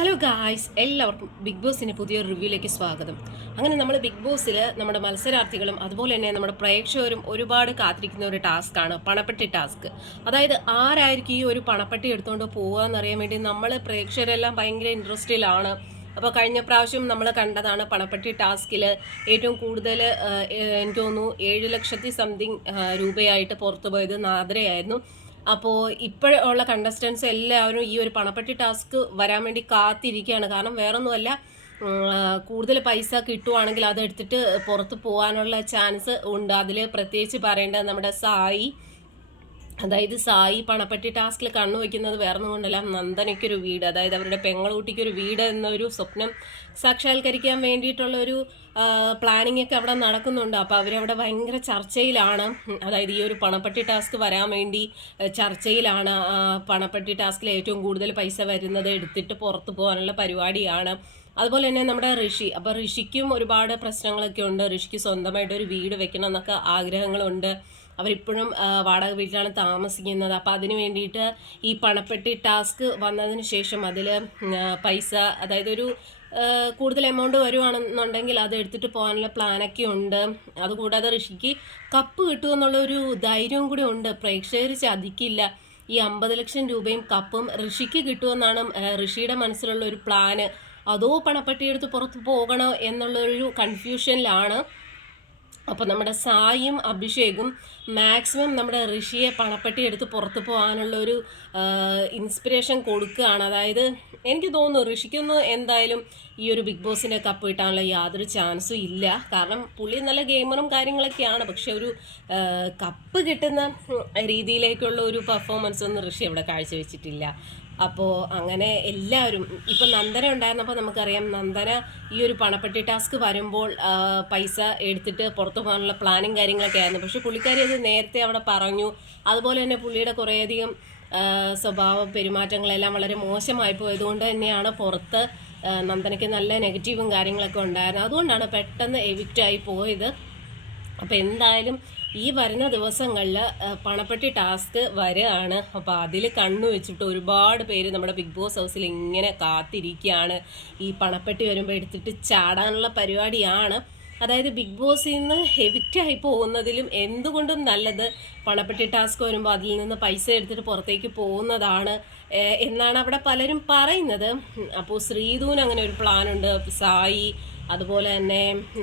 Hello guys എല്ലാവർക്കും big ബോസിന്റെ പുതിയൊരു റിവ്യൂയിലേക്ക് സ്വാഗതം. അങ്ങനെ നമ്മൾ ബിഗ് ബോസിൽ നമ്മുടെ മത്സരാർത്ഥികളും അതുപോലെ തന്നെ നമ്മുടെ പ്രേക്ഷകരും ഒരുപാട് കാത്തിരിക്കുന്ന ഒരു ടാസ്ക്കാണ് പണപ്പെട്ടി ടാസ്ക് അതായത് ആരായിരിക്കും ഈ ഒരു പണപ്പെട്ടി എടുത്തുകൊണ്ട് പോകുക എന്നറിയാൻ വേണ്ടി നമ്മൾ പ്രേക്ഷകരെല്ലാം ഭയങ്കര ഇൻട്രസ്റ്റിലാണ് അപ്പോൾ കഴിഞ്ഞ പ്രാവശ്യം നമ്മൾ കണ്ടതാണ് പണപ്പെട്ടി ടാസ്കിൽ ഏറ്റവും കൂടുതൽ എനിക്ക് തോന്നുന്നു ഏഴ് ലക്ഷത്തി സംതിങ് രൂപയായിട്ട് പുറത്തു പോയത് നാദ്രയായിരുന്നു. അപ്പോൾ ഇപ്പോഴുള്ള കണ്ടസ്റ്റൻസ് എല്ലാവരും ഈ ഒരു പണപ്പെട്ടി ടാസ്ക് വരാൻ വേണ്ടി കാത്തിരിക്കുകയാണ് കാരണം വേറൊന്നുമല്ല കൂടുതൽ പൈസ കിട്ടുവാണെങ്കിൽ അതെടുത്തിട്ട് പുറത്ത് പോകാനുള്ള ചാൻസ് ഉണ്ട്. അതിൽ പ്രത്യേകിച്ച് പറയേണ്ടത് നമ്മുടെ സായി അതായത് സായി പണപ്പെട്ടി ടാസ്കിൽ കണ്ണു വയ്ക്കുന്നത് വേറൊന്നും കൊണ്ടല്ല നന്ദനയ്ക്കൊരു വീട് അതായത് അവരുടെ പെങ്ങളൂട്ടിക്കൊരു വീട് എന്നൊരു സ്വപ്നം സാക്ഷാത്കരിക്കാൻ വേണ്ടിയിട്ടുള്ള ഒരു പ്ലാനിങ് ഒക്കെ അവിടെ നടക്കുന്നുണ്ട്. അപ്പോൾ അവരവിടെ ഭയങ്കര ചർച്ചയിലാണ്. അതായത് ഈ ഒരു പണപ്പെട്ടി ടാസ്ക് വരാൻ വേണ്ടി ചർച്ചയിലാണ്. പണപ്പെട്ടി ടാസ്കിൽ ഏറ്റവും കൂടുതൽ പൈസ വരുന്നത് എടുത്തിട്ട് പുറത്തു പോകാനുള്ള പരിപാടിയാണ്. അതുപോലെ തന്നെ നമ്മുടെ ഋഷി. അപ്പോൾ ഋഷിക്കും ഒരുപാട് പ്രശ്നങ്ങളൊക്കെ ഉണ്ട്. ഋഷിക്ക് സ്വന്തമായിട്ട് ഒരു വീട് വെക്കണം എന്നൊക്കെ ആഗ്രഹങ്ങളുണ്ട്. അവരിപ്പോഴും വാടക വീട്ടിലാണ് താമസിക്കുന്നത്. അപ്പോൾ അതിന് വേണ്ടിയിട്ട് ഈ പണപ്പെട്ടി ടാസ്ക് വന്നതിന് ശേഷം അതിൽ പൈസ അതായത് ഒരു കൂടുതൽ എമൗണ്ട് വരുവാണെന്നുണ്ടെങ്കിൽ അത് എടുത്തിട്ട് പോകാനുള്ള പ്ലാനൊക്കെ ഉണ്ട്. അതുകൂടാതെ ഋഷിക്ക് കപ്പ് കിട്ടുമെന്നുള്ളൊരു ധൈര്യവും കൂടി ഉണ്ട്. പ്രേക്ഷകർ ചതിക്കില്ല. ഈ അമ്പത് ലക്ഷം രൂപയും കപ്പും ഋഷിക്ക് കിട്ടുമെന്നാണ് ഋഷിയുടെ മനസ്സിലുള്ള ഒരു പ്ലാന്. അതോ പണപ്പെട്ടിയെടുത്ത് പുറത്ത് പോകണോ എന്നുള്ളൊരു കൺഫ്യൂഷനിലാണ് അപ്പോൾ നമ്മുടെ സായും അഭിഷേകും മാക്സിമം നമ്മുടെ ഋഷിയെ പണപ്പെട്ടി എടുത്ത് പുറത്ത് പോകാനുള്ള ഒരു ഇൻസ്പിറേഷൻ കൊടുക്കുകയാണ്. അതായത് എനിക്ക് തോന്നുന്നു ഋഷിക്കൊന്നും എന്തായാലും ഈ ഒരു ബിഗ് ബോസിന്റെ കപ്പ് കിട്ടാനുള്ള യാതൊരു ചാൻസും ഇല്ല. കാരണം പുള്ളി നല്ല ഗെയിമറും കാര്യങ്ങളൊക്കെയാണ്. പക്ഷെ ഒരു കപ്പ് കിട്ടുന്ന രീതിയിലേക്കുള്ള ഒരു പെർഫോമൻസ് ഒന്നും ഋഷി അവിടെ കാഴ്ചവെച്ചിട്ടില്ല. അപ്പോൾ അങ്ങനെ എല്ലാവരും ഇപ്പം നന്ദന ഉണ്ടായിരുന്നപ്പോൾ നമുക്കറിയാം നന്ദന ഈ ഒരു പണപ്പെട്ടി ടാസ്ക് വരുമ്പോൾ പൈസ എടുത്തിട്ട് പുറത്തു പോകാനുള്ള പ്ലാനും കാര്യങ്ങളൊക്കെ ആയിരുന്നു. പക്ഷെ പുള്ളിക്കാരി അത് നേരത്തെ അവിടെ പറഞ്ഞു. അതുപോലെ തന്നെ പുള്ളിയുടെ കുറേയധികം സ്വഭാവ പെരുമാറ്റങ്ങളെല്ലാം വളരെ മോശമായി പോയതുകൊണ്ട് തന്നെയാണ് പുറത്ത് നന്ദനയ്ക്ക് നല്ല നെഗറ്റീവും കാര്യങ്ങളൊക്കെ ഉണ്ടായിരുന്നു അതുകൊണ്ടാണ് പെട്ടെന്ന് എവിക്റ്റായി പോയത്. അപ്പോൾ എന്തായാലും ഈ വരുന്ന ദിവസങ്ങളിൽ പണപ്പെട്ടി ടാസ്ക് വരികയാണ് അപ്പോൾ അതിൽ കണ്ണു വെച്ചിട്ട് ഒരുപാട് പേര് നമ്മുടെ ബിഗ് ബോസ് ഹൗസിൽ ഇങ്ങനെ കാത്തിരിക്കുകയാണ്. ഈ പണപ്പെട്ടി വരുമ്പോൾ എടുത്തിട്ട് ചാടാനുള്ള പരിപാടിയാണ്. അതായത് ബിഗ് ബോസിൽ നിന്ന് ഹെവിറ്റായി പോകുന്നതിലും എന്തുകൊണ്ടും നല്ലത് പണപ്പെട്ടി ടാസ്ക് വരുമ്പോൾ അതിൽ നിന്ന് പൈസ എടുത്തിട്ട് പുറത്തേക്ക് പോകുന്നതാണ് എന്നാണ് അവിടെ പലരും പറയുന്നത്. അപ്പോൾ ശ്രീധൂൻ അങ്ങനെ ഒരു പ്ലാനുണ്ട്. സായി അതുപോലെ തന്നെ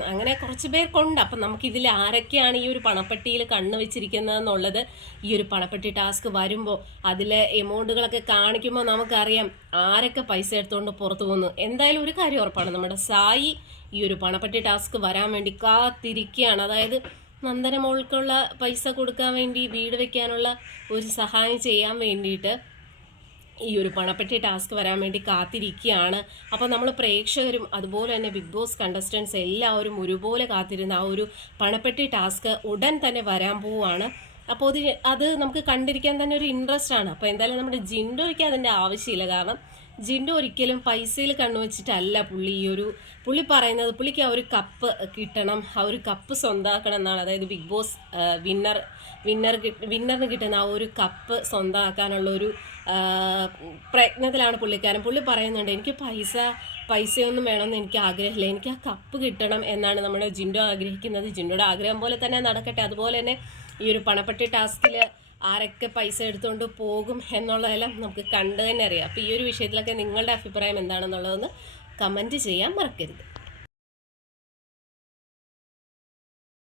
അങ്ങനെ കുറച്ച് പേർക്കുണ്ട്. അപ്പം നമുക്കിതിൽ ആരൊക്കെയാണ് ഈ ഒരു പണപ്പെട്ടിയിൽ കണ്ണ് വെച്ചിരിക്കുന്നത് എന്നുള്ളത് ഈ ഒരു പണപ്പെട്ടി ടാസ്ക് വരുമ്പോൾ അതിലെ എമൗണ്ടുകളൊക്കെ കാണിക്കുമ്പോൾ നമുക്കറിയാം ആരൊക്കെ പൈസ എടുത്തുകൊണ്ട് പുറത്തു പോകുന്നു എന്തായാലും ഒരു കാര്യം ഉറപ്പാണ് നമ്മുടെ സായി ഈ ഒരു പണപ്പെട്ടി ടാസ്ക് വരാൻ വേണ്ടി കാത്തിരിക്കുകയാണ്. അതായത് നന്ദന മോൾക്കുള്ള പൈസ കൊടുക്കാൻ വേണ്ടി വീട് വെക്കാനുള്ള ഒരു സഹായം ചെയ്യാൻ വേണ്ടിയിട്ട് ഈ ഒരു പണപ്പെട്ടി ടാസ്ക് വരാൻ വേണ്ടി കാത്തിരിക്കുകയാണ്. അപ്പോൾ നമ്മൾ പ്രേക്ഷകരും അതുപോലെ തന്നെ ബിഗ് ബോസ് കണ്ടസ്റ്റൻസ് എല്ലാവരും ഒരുപോലെ കാത്തിരുന്ന ആ ഒരു പണപ്പെട്ടി ടാസ്ക് ഉടൻ തന്നെ വരാൻ പോവുകയാണ്. അപ്പോൾ അത് അത് നമുക്ക് കണ്ടിരിക്കാൻ തന്നെ ഒരു ഇൻട്രസ്റ്റ് ആണ്. അപ്പോൾ എന്തായാലും നമ്മുടെ ജിൻഡോയ്ക്ക് അതിന്റെ ആവശ്യമില്ല. കാരണം ജിൻഡോ ഒരിക്കലും പൈസയിൽ കണ്ണുവച്ചിട്ടല്ല പുള്ളി ഈ ഒരു പുള്ളി പറയുന്നത് പുള്ളിക്ക് ആ ഒരു കപ്പ് കിട്ടണം ആ ഒരു കപ്പ് സ്വന്തമാക്കണം എന്നാണ്. അതായത് ബിഗ് ബോസ് വിന്നർ വിന്നർ വിന്നറിന് കിട്ടുന്ന ആ ഒരു കപ്പ് സ്വന്തമാക്കാനുള്ള ഒരു പ്രയത്നത്തിലാണ് പുള്ളിക്കാരൻ. പുള്ളി പറയുന്നുണ്ട് എനിക്ക് പൈസ പൈസയൊന്നും വേണമെന്ന് എനിക്ക് ആഗ്രഹമില്ല. എനിക്ക് ആ കപ്പ് കിട്ടണം എന്നാണ് നമ്മുടെ ജിൻഡോ ആഗ്രഹിക്കുന്നത്. ജിൻഡോയുടെ ആഗ്രഹം പോലെ തന്നെ നടക്കട്ടെ. അതുപോലെ തന്നെ ഈ ഒരു പണപ്പെട്ടി ടാസ്കിൽ ആരൊക്കെ പൈസ എടുത്തുകൊണ്ട് പോകും എന്നുള്ളതെല്ലാം നമുക്ക് കണ്ടു തന്നെ അറിയാം. അപ്പോൾ ഈ ഒരു വിഷയത്തിലൊക്കെ നിങ്ങളുടെ അഭിപ്രായം എന്താണെന്നുള്ളതൊന്ന് കമന്റ് ചെയ്യാൻ മറക്കരുത്.